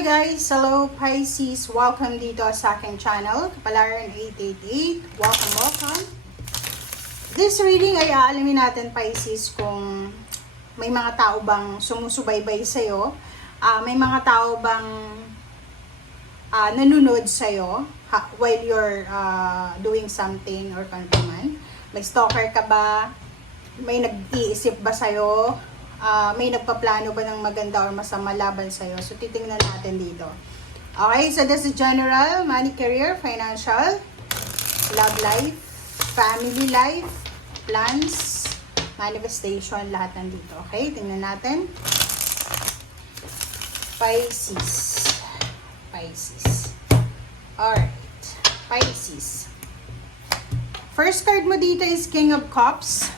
Hi guys! Hello Pisces! Welcome dito sa aking channel, Kapalaran 888. Welcome! This reading ay aalamin natin Pisces kung may mga tao bang sumusubaybay sa'yo, may mga tao bang nanonood sa'yo while you're doing something or man. May stalker ka ba? May nag-iisip ba sa'yo? May nagpaplano ba ng maganda or masama laban sa'yo? So, titingnan natin dito. Okay, so this is general, money, career, financial, love life, family life, plans, manifestation, lahat nandito. Okay, tingnan natin. Pisces. Alright, Pisces. First card mo dito is King of Cups.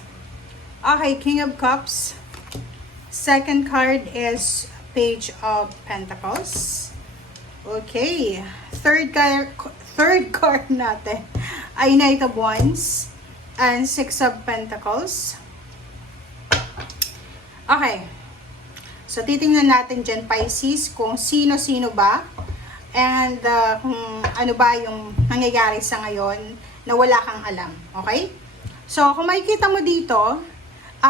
Okay, King of Cups. Second card is Page of Pentacles. Okay. Third card natin ay Knight of Wands and Six of Pentacles. Okay. So, titingnan natin dyan, Pisces, kung sino-sino ba and kung ano ba yung nangyayari sa ngayon na wala kang alam. Okay? So, kung makikita mo dito,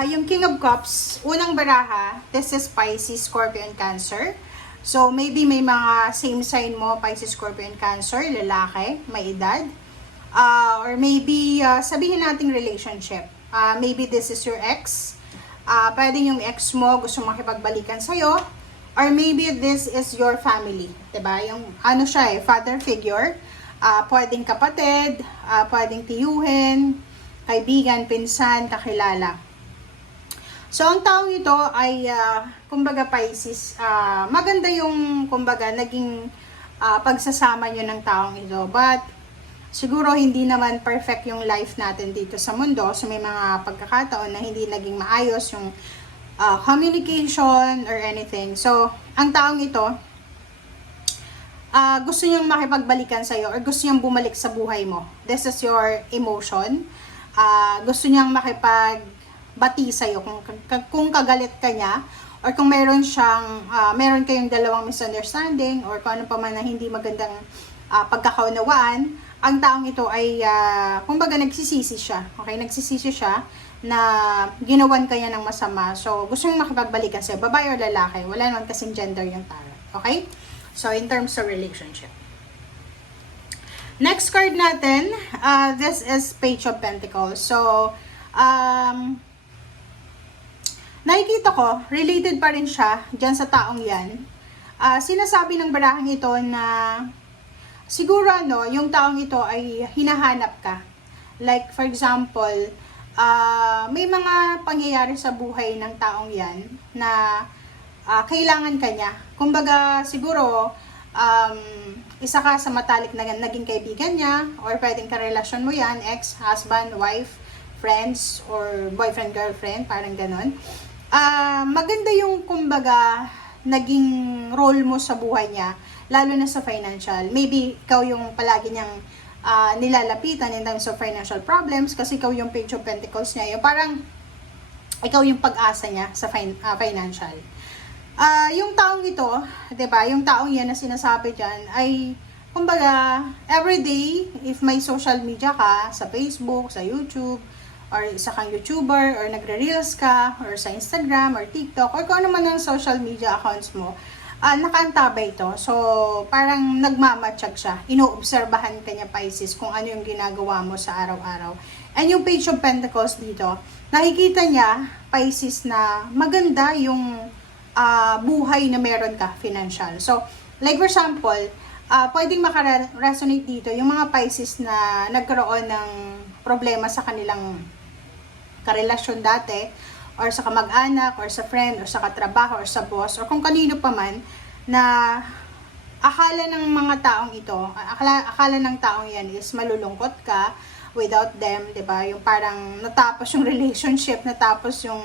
yung King of Cups, unang baraha, this is Pisces, Scorpion, Cancer. So, maybe may mga same sign mo, Pisces, Scorpion, Cancer, lalaki, may edad. Or maybe, sabihin nating relationship. Maybe this is your ex. Pwedeng yung ex mo gusto makipagbalikan sa'yo. Or maybe this is your family. Diba? Yung ano siya father figure. Pwedeng kapatid, pwedeng tiyuhin, kaibigan, pinsan, kakilala. So, ang taong ito ay, kumbaga Pisces, maganda yung, kumbaga, naging pagsasama nyo ng taong ito. But, siguro hindi naman perfect yung life natin dito sa mundo. So, may mga pagkakataon na hindi naging maayos yung communication or anything. So, ang taong ito, gusto niyang makipagbalikan sa'yo or gusto niyang bumalik sa buhay mo. This is your emotion. Gusto niyang bati sa'yo kung kagalit ka niya or kung meron kayong dalawang misunderstanding or kung ano pa man na hindi magandang pagkakaunawaan, ang taong ito ay kumbaga nagsisisi siya. Okay, nagsisisi siya na ginawan kanya ng masama. So, gusto niyang makipagbalikan sa'yo, babae or lalaki. Wala naman kasing gender yung tarot. Okay? So, in terms of relationship. Next card natin, this is Page of Pentacles. So, nakikita ko, related pa rin siya dyan sa taong yan. Sinasabi ng barahang ito na siguro yung taong ito ay hinahanap ka. Like, for example, may mga pangyayari sa buhay ng taong yan na kailangan ka niya. Kumbaga, siguro, isa ka sa matalik na naging kaibigan niya or pwedeng karelasyon mo yan, ex, husband, wife, friends, or boyfriend, girlfriend, parang ganon. Maganda yung kumbaga naging role mo sa buhay niya, lalo na sa financial. Maybe ikaw yung palagi niyang nilalapitan in terms of financial problems kasi ikaw yung Page of Pentacles niya. Yung parang ikaw yung pag-asa niya sa financial. Yung taong ito, 'di ba? Yung taong yan na sinasabi diyan ay kumbaga everyday if may social media ka sa Facebook, sa YouTube, or isa kang YouTuber, or nagre-reels ka, or sa Instagram, or TikTok, or kung ano man ang social media accounts mo, nakaantabay ito. So, parang nagmamatsyag siya. Inoobserbahan ka niya, Pisces, kung ano yung ginagawa mo sa araw-araw. And yung Page of Pentacles dito, nakikita niya, Pisces, na maganda yung buhay na meron ka, financial. So, like for example, pwedeng makaresonate dito yung mga Pisces na nagkaroon ng problema sa kanilang karelasyon dati, or sa kamag-anak, or sa friend, or sa katrabaho, or sa boss, or kung kanino pa man, na akala ng mga taong ito, akala ng taong yan is malulungkot ka without them, 'di ba? Yung parang natapos yung relationship, natapos yung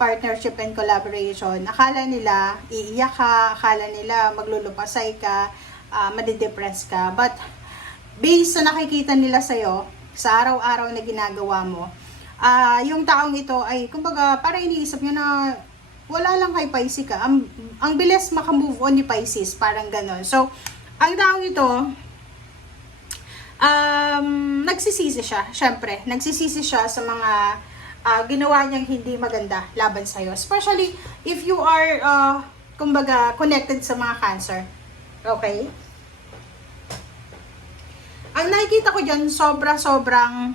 partnership and collaboration. Akala nila iiyak ka, akala nila maglulupasay ka, madidepress ka. But based sa nakikita nila sa'yo, sa araw-araw na ginagawa mo, yung taong ito ay, kumbaga, para iniisip nyo na wala lang kay Pisces ka. Ang bilis makamove on ni Pisces, parang ganon. So, ang taong ito, nagsisisi siya, syempre. Nagsisisi siya sa mga ginawa niyang hindi maganda laban sa'yo. Especially if you are, kumbaga, connected sa mga Cancer. Okay? Ang nakikita ko dyan, sobrang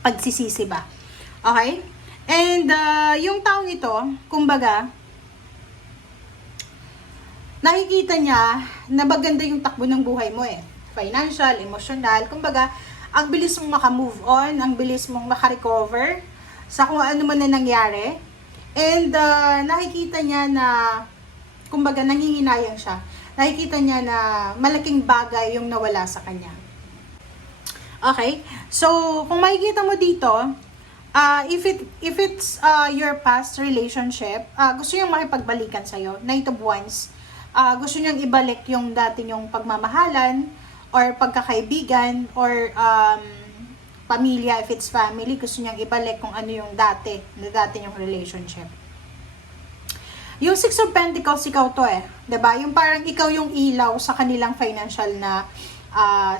pagsisisi ba? Okay? And, yung taong ito, kumbaga, nakikita niya na maganda yung takbo ng buhay mo eh. Financial, emotional, kumbaga, ang bilis mong makamove on, ang bilis mong makarecover sa kung ano man na nangyari. And, nakikita niya na, kumbaga, nanginginayang siya. Nakikita niya na malaking bagay yung nawala sa kanya. Okay? So, kung makikita mo dito, if it's your past relationship, gusto niyang makipagbalikan sa'yo, Knight of Wands, gusto niyang ibalik yung dati niyong pagmamahalan, or pagkakaibigan, or pamilya, if it's family, gusto niyang ibalik kung ano yung dati niyong relationship. Yung Six of Pentacles, ikaw to eh. 'Di ba? Yung parang ikaw yung ilaw sa kanilang financial na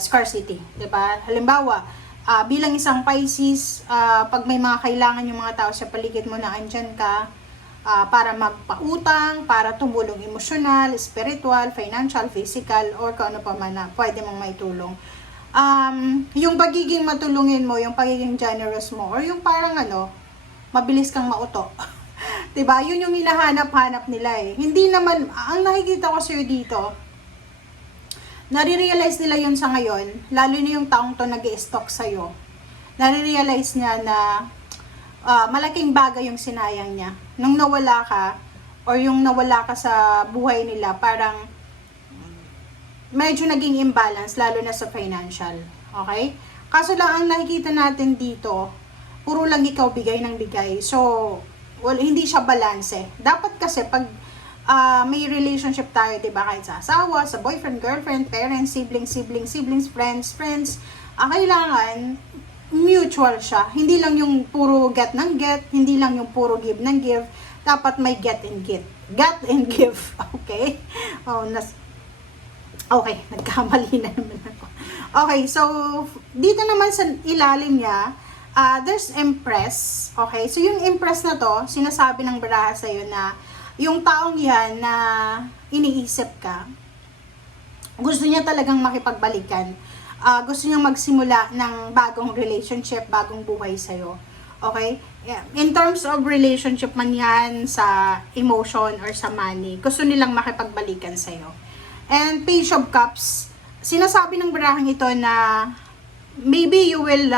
scarcity. 'Di ba? Halimbawa, bilang isang Pisces, pag may mga kailangan yung mga tao sa paligid mo na andyan ka, para magpautang, para tumulong emosyonal, spiritual, financial, physical, or kung ano pa man na pwede mong maitulong. Yung pagiging matulungin mo, yung pagiging generous mo, or yung parang mabilis kang mauto. Diba? Yun yung hinahanap-hanap nila eh. Hindi naman, ang nakikita ko sa'yo dito, nare-realize nila yun sa ngayon, lalo na yung taong to nag-i-stalk sa'yo. Nare-realize niya na malaking bagay yung sinayang niya. Nung nawala ka, or yung nawala ka sa buhay nila, parang medyo naging imbalance, lalo na sa financial. Okay? Kaso lang, ang nakikita natin dito, puro lang ikaw bigay ng bigay. So, hindi siya balanse. Dapat kasi pag may relationship tayo, diba, kahit sa asawa, sa boyfriend, girlfriend, parents, siblings, friends, kailangan mutual siya. Hindi lang yung puro get ng get, hindi lang yung puro give ng give. Dapat may get and get. Get and give. Okay? Okay, nagkamali na naman ako. Okay, so, dito naman sa ilalim niya, there's Empress. Okay, so yung Empress na to, sinasabi ng baraha sa'yo na yung taong yan na iniisip ka, gusto niya talagang makipagbalikan. Gusto niya magsimula ng bagong relationship, bagong buhay sa'yo. Okay? Yeah. In terms of relationship man yan, sa emotion or sa money, gusto nilang makipagbalikan sa'yo. And Page of Cups, sinasabi ng barahang ito na maybe you will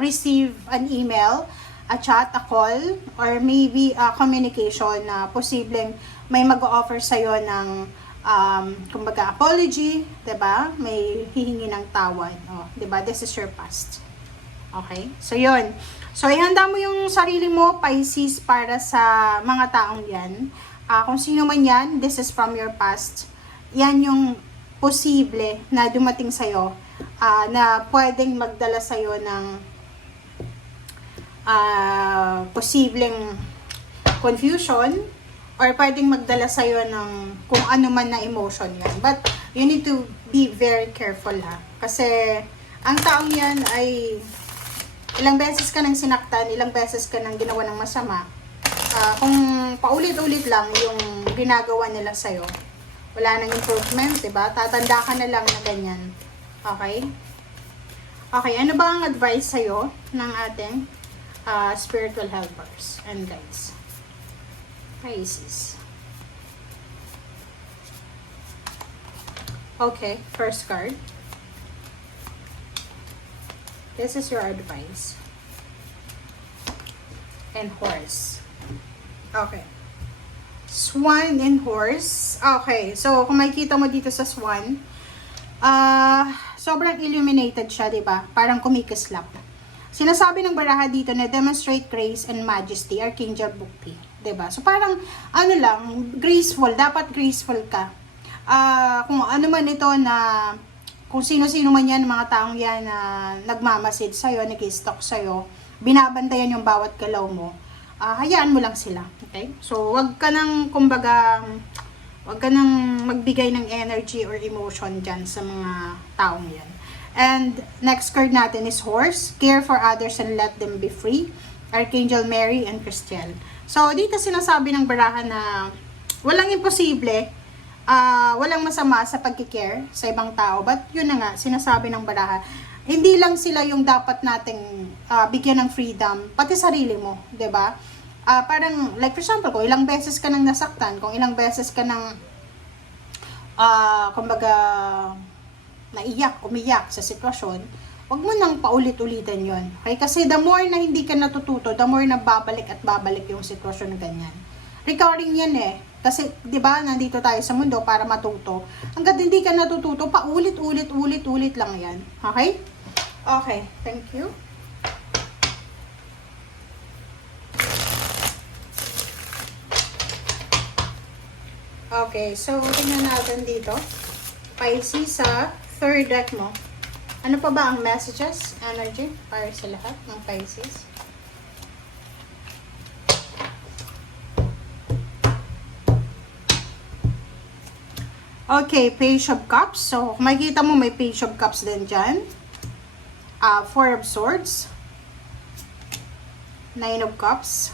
receive an email, a chat, a call, or maybe a communication na posibleng may mag-offer sa'yo ng kumbaga apology, 'di ba? May hihingi ng tawad, 'di ba? This is your past. Okay? So 'yun. So ihanda mo yung sarili mo, Pisces, para sa mga taong 'yan. Kung sino man 'yan, this is from your past. 'Yan yung posible na dumating sa iyo, na pwedeng magdala sa iyo ng posibleng confusion, or pwedeng magdala sa'yo ng kung ano man na emotion yan. But, you need to be very careful ha. Kasi, ang taong yan ay ilang beses ka nang sinaktan, ilang beses ka nang ginawa ng masama. Kung paulit-ulit lang yung ginagawa nila sa'yo, wala nang improvement, diba? Tatanda ka na lang na ganyan. Okay? Okay, ano ba ang advice sa'yo ng ating spiritual helpers and guides? Pisces. Okay, first card. This is your advice. And horse. Okay. Swan and horse. Okay, so kung makikita mo dito sa swan, sobrang illuminated siya, diba? Parang kumikislap. Sinasabi ng baraha dito na demonstrate grace and majesty, Archangel Bukti. Diba? So parang, graceful, dapat graceful ka. Kung ano man ito na, kung sino-sino man yan, mga taong yan na nagmamasid sa'yo, nag-stalk sa'yo, binabantayan yung bawat galaw mo. hayaan mo lang sila. Okay? So, wag ka nang, kumbaga, wag ka nang magbigay ng energy or emotion dyan sa mga taong yan. And next card natin is Horse. Care for others and let them be free. Archangel Mary and Christiel. So, dito sinasabi ng barahan na walang imposible, walang masama sa pagkikare sa ibang tao. But yun na nga, sinasabi ng baraha, hindi lang sila yung dapat nating bigyan ng freedom, pati sarili mo, 'di ba? Parang, like for example, kung ilang beses ka nang nasaktan, kung ilang beses ka nang, kumbaga, naiyak, umiyak sa sitwasyon, wag mo nang paulit-ulitin yon. Okay? Kasi the more na hindi ka natututo, the more na babalik at babalik yung sitwasyon na ganyan. Recurring yan eh. Kasi, di ba, nandito tayo sa mundo para matuto. Hanggat hindi ka natututo, paulit-ulit lang yan. Okay? Okay, thank you. Okay, so tingnan natin dito. Pisces sa third deck mo. Ano pa ba ang messages, energy, para sa lahat ng Pisces? Okay, Page of Cups. So, kung makikita mo, may Page of Cups din dyan. Four of Swords. Nine of Cups.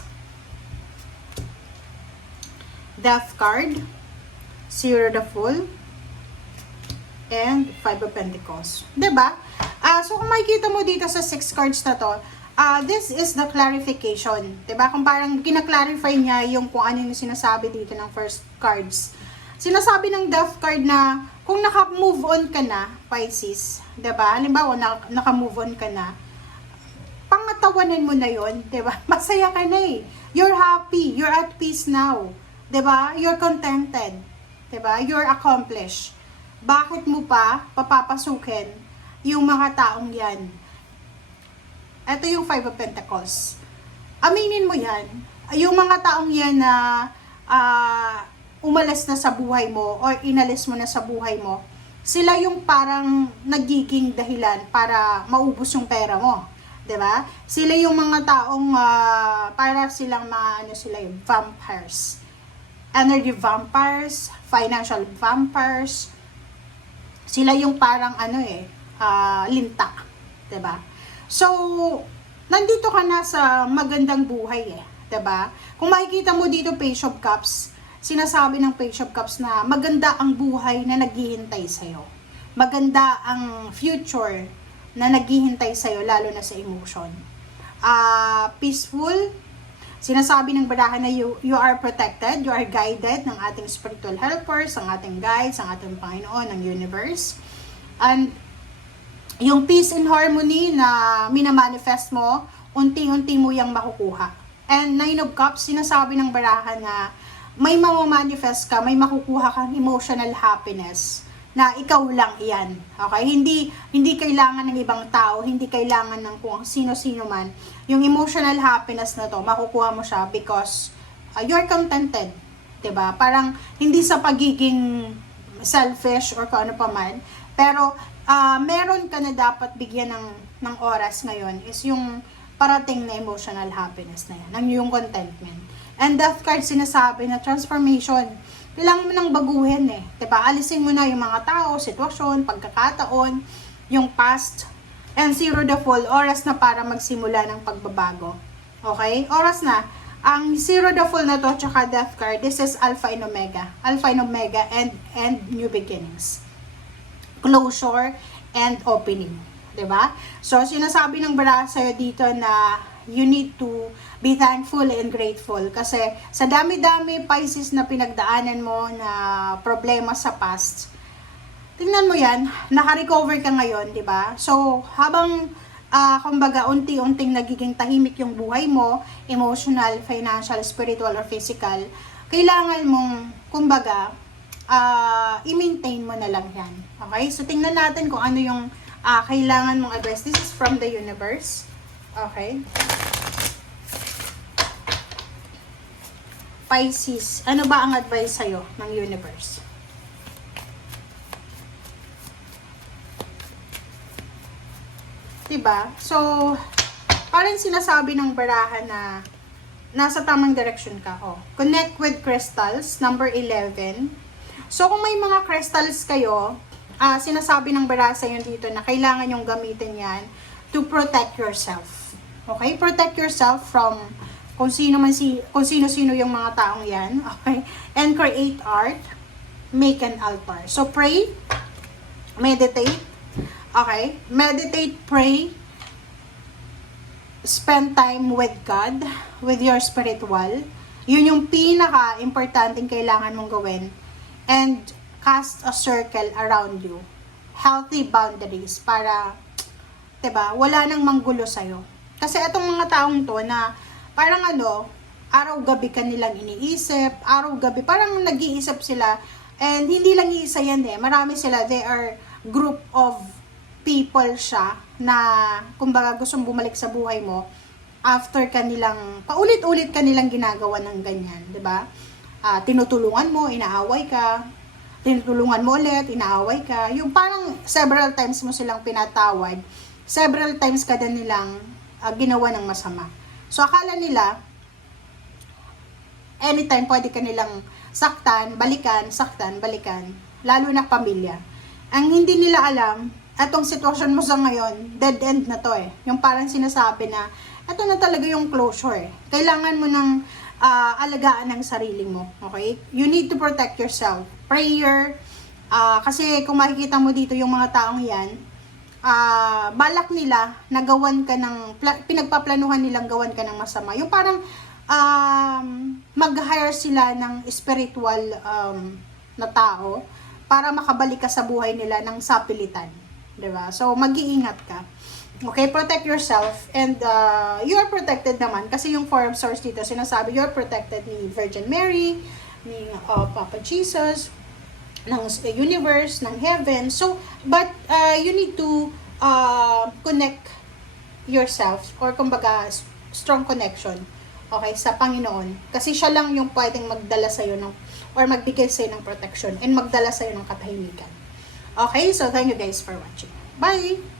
Death card. Zero the Fool. And Five of Pentacles. Diba? So, kung makikita mo dito sa 6 cards na to, this is the clarification. Diba? Kung parang kinaklarify niya yung kung ano yung sinasabi dito ng first cards. Sinasabi ng Death card na kung naka-move on ka na, Pisces, diba? Halimbawa, naka-move on ka na, pangatawanan mo na yon, diba? Masaya ka na eh. You're happy. You're at peace now. Diba? You're contented. Diba? You're accomplished. Bakit mo pa papapasukin yung mga taong yan? Ito yung Five of Pentacles. Aminin mo yan. Yung mga taong yan na umalis na sa buhay mo or inalis mo na sa buhay mo, sila yung parang nagiging dahilan para maubos yung pera mo. 'Di ba? Sila yung mga taong para silang mga ano sila yung vampires. Energy vampires, financial vampires. Sila yung parang linta, 'di ba? So, nandito ka na sa magandang buhay eh, 'di ba? Kung makikita mo dito Page of Cups, sinasabi ng Page of Cups na maganda ang buhay na naghihintay sa'yo. Maganda ang future na naghihintay sa'yo, lalo na sa emotion. Peaceful. Sinasabi ng barahan na you are protected, you are guided ng ating spiritual helpers, ang ating guides, ang ating Panginoon, ng universe. And yung peace and harmony na minamanifest mo, unti-unti mo yung makukuha. And Nine of Cups, sinasabi ng barahan na may mamamanifest ka, may makukuha kang emotional happiness na ikaw lang yan. Okay? Hindi kailangan ng ibang tao, hindi kailangan ng kung sino-sino man. Yung emotional happiness na to, makukuha mo siya because you're contented. 'Di ba? Parang hindi sa pagiging selfish or kung ano pa man, pero meron ka na dapat bigyan ng oras ngayon is yung parating na emotional happiness na yan, yung contentment. And Death card sinasabi na transformation. Kailangan mo nang baguhin eh. 'Di ba? Alisin mo na yung mga tao, sitwasyon, pagkakataon, yung past. And Zero the Fool, oras na para magsimula ng pagbabago. Okay? Oras na. Ang Zero the Fool na to, tsaka Death card, this is Alpha and Omega. Alpha and Omega and new beginnings. Closure and opening. 'Di ba? So, sinasabi ng baraha sa'yo dito na you need to be thankful and grateful kasi sa dami-dami Pisces na pinagdaanan mo na problema sa past, tingnan mo yan, naka-recover ka ngayon, di ba? So, habang kumbaga unti-unting nagiging tahimik yung buhay mo, emotional, financial, spiritual, or physical, kailangan mong kumbaga i-maintain mo na lang yan. Okay? So, tingnan natin kung ano yung kailangan mong advice. This is from the universe. Okay. Pisces, ano ba ang advice sa'yo ng universe? Diba? So, parang sinasabi ng baraha na nasa tamang direction ka. Oh. Connect with crystals, number 11. So, kung may mga crystals kayo, sinasabi ng bara sa inyo dito na kailangan yung gamitin yan to protect yourself. Okay? Protect yourself from kung sino-sino yung mga taong yan. Okay? And create art, make an altar. So, pray, meditate. Okay? Meditate, pray, spend time with God, with your spiritual. Yun yung pinaka-importanting kailangan mong gawin. And cast a circle around you. Healthy boundaries para, diba, wala nang manggulo sa'yo. Kasi itong mga taong to na parang araw-gabi ka nilang iniisip, araw-gabi, parang nag-iisip sila. And hindi lang iisa yan marami sila, they are group of people siya na kumbaga gustong bumalik sa buhay mo after kanilang paulit-ulit kanilang ginagawa ng ganyan, 'di ba? Tinutulungan mo, inaaway ka. Tinutulungan mo ulit, inaaway ka. Yung parang several times mo silang pinatawad, several times ka din nilang ginawa ng masama. So akala nila anytime pwede ka nilang saktan, balikan, lalo na pamilya. Ang hindi nila alam, etong sitwasyon mo sa ngayon, dead end na to Yung parang sinasabi na, eto na talaga yung closure Kailangan mo ng alagaan ng sarili mo, okay? You need to protect yourself. Prayer, kasi kung makikita mo dito yung mga taong yan, balak nila na gawan ka ng, pinagpaplanuhan nilang gawan ka ng masama. Yung parang, mag-hire sila ng spiritual na tao para makabalik ka sa buhay nila ng sapilitan. Diba? So, mag-iingat ka. Okay, protect yourself and you are protected naman kasi yung forum source dito sinasabi you're protected ni Virgin Mary, ni Papa Jesus, ng universe, ng heaven. So, but you need to connect yourself or kumbaga strong connection okay sa Panginoon kasi siya lang yung pwedeng magdala sa iyo ng or magbigay sa iyo ng protection and magdala sa iyo ng katahimikan. Okay, so thank you guys for watching. Bye!